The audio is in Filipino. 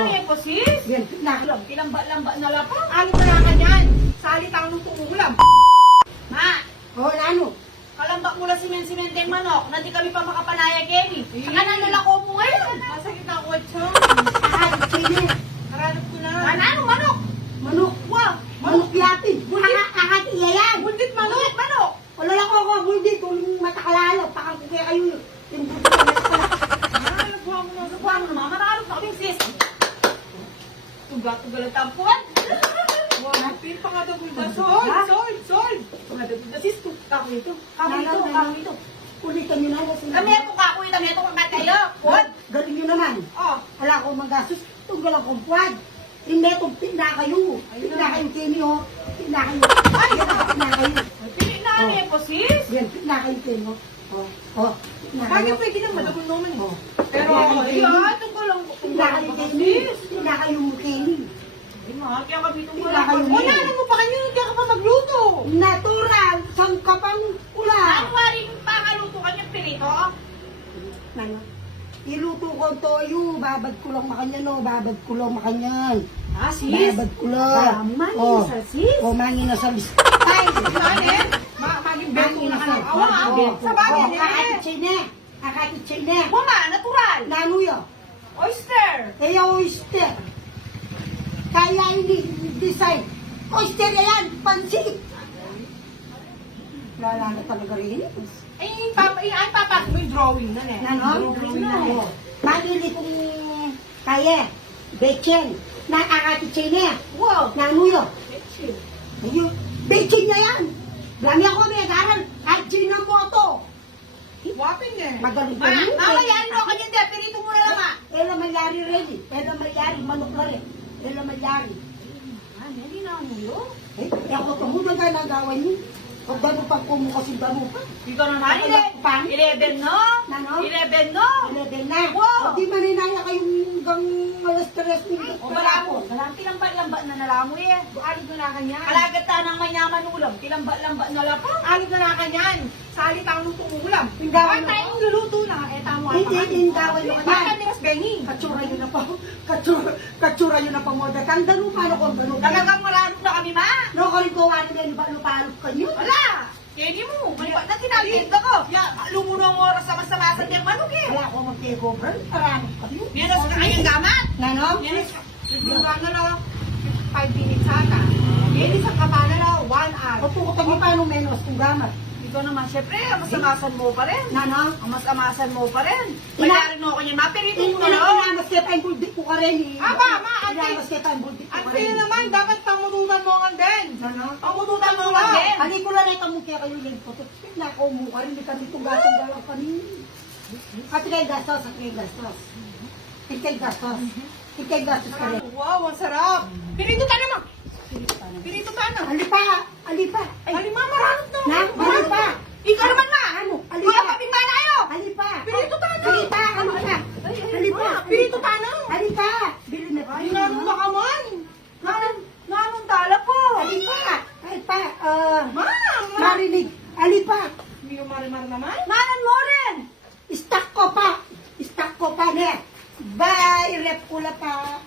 Nani po sis? Yan, na. Tilamba-lamba na lang po. Ano ba na kanyan? Salitang nung tumulam. Ma, O, ano? kalambak mula simen-simenteng manok na di kami pa makapanaya, Kenny. Saka nanalako mo ngayon. Masakit na ako at siyang. Sige. Haranap ko na. Ano, manok? Manok. Wow, Manok yatin. Akat iyayan. bundit manok. Manok. Wala lang ako, buldi. Kung matakalalo, pakang kukaya kayo. Yung buldi na matakala. Nagbuha mo naman. Mararap na kaming sis. Tuga-tuga lang tampuan. Napil pa nga daw bulda. Sold. Mga dagdag sis, kakoy ito. Kakoy ito. Ulitan nyo na. Kami ito kakoy, kami ito kagad kayo. What? Galing nyo naman. Oh, Wala akong magastos. Tunggal ang kumpuad. Hindi itong tina kayo. Tina kayo, Kenny, ho. Tina kayo. Ay! Tina kayo. pili na kami po sis. Yan, tina kayo, Kenny, ho. Oh, tina kayo. Bakit pwede nang madagol naman eh? Oh. Pero, Tina ito ko lang. Tina kayo, Kenny. Tina kayo, Kenny. Ay, mahal, kaya kami itong Tina kayo, Wala Kenny. mo pa kanyo, hindi ka pa magluto. Natural. Saan ka pang ula? Ang waring pangaluto kanya pirito. Ano? Iluto ko ang toyo. Babad ko lang makanyan, no. Babad ko lang makanyan. Ah, sis? Babad ko lang. Mangin sa sis? Oh, mangin na sa bis. Ay! Manin? Maging beto na ka ng awa. Sa bagay, eh. Kakatitsay na. Kakatitsay na. Wama, natural. Nanuyo. Oyster. Kaya oyster. Kaya hindi design. Oyster na yan. Pansit. Wala na talaga rin. Ay, papasok mo yung drawing na eh. Nano? Drawing na eh. Magili kong kaya. Bechen. Nakakatitsay na. Wow. Nanuyo. Ayun. Bechen na yan. Lami ako may garan. Kahit sinang mo ito. Wapin eh. Magaling ka Ma, rin. mamayari mo kanya din. Pirito mo na lang ah. Ela mayari rin. Ela mayari. Manok na rin. Ela mayari. Ah, hindi na ano yun. Eh, ako tumunan ka nagawan niyo. Pag gano'n pa kumu kasi gano'n pa. Ikaw na na. 11 no? Nano? 11 no? 11 na. Wow. O di maninaya kayong hanggang alas 3 ng O malabo. Malampi lamba na nalamo eh. Alig na na kanyan. Kalagat ta ng mayaman ulam. Tilamba na lapa. Alig na na kanyan. Salit ang lutong ulam. Ay, Hindawan mo. tayong luluto na. Eh, tamo Hindi, hindawan mo Bakit kanyan. ni Mas Benny? Katsura yun na pa. Katsura yun na pa mo. Datang gano'n paano kung gano'n. Talagang marami na kami ma. No, kung ikaw ano na lupalop kanyo. Wala. Kenny mo. Malipat na tinagin ako. Ya, lumunong oras sa masamasan din manok eh. Wala ako mag-take-over. Marami kayo. Menos ka kayang gamat. Nano? Menos ka. Lumunong na lang. 5 minutes ata. Menos sa kapana na 1 hour. O tukot mo paano menos kung gamat. Ikaw naman, syempre, ang masamasan mo pa rin. Nano? Ang mas-amasan mo pa rin. Mayarin mo ako niyan. Mapirito mo na lang. Inamas kita yung buldik ko ka rin eh. Aba, ma, ate. Inamas kita yung buldik ko Ang ka sa'yo rin. naman, dapat pamunutan mo ang din. Nano? Pamunutan mo ang din. Hindi ko lang ito mukha kayo yung puto. Nako mo ka rin. Hindi kami itong gatong galaw pa ni. At ikay gastos, at ikay gastos. Ikay gastos. Ikay gastos ka rin. Wow, ang sarap. Pirito ka naman. Pirito ka na. Alipa! Alipa! Ay, ma, marami na. Na, alipa! Ikaw naman, ma. Ano? Wala Alipa! pa ping mana kayo. Alipa! Pirito ka na. Alipa! Alipa! Alipa! Pirito ka na. Alipa! Bili na Ay, nanon na ka man. Nanon tala po. Alipa! Alipa! Ma'am. Marinig! Alipa! Hindi yung marimar naman. Manan mo rin! Stock ko pa! Stock ko pa ne! Bye! Rep ko la pa!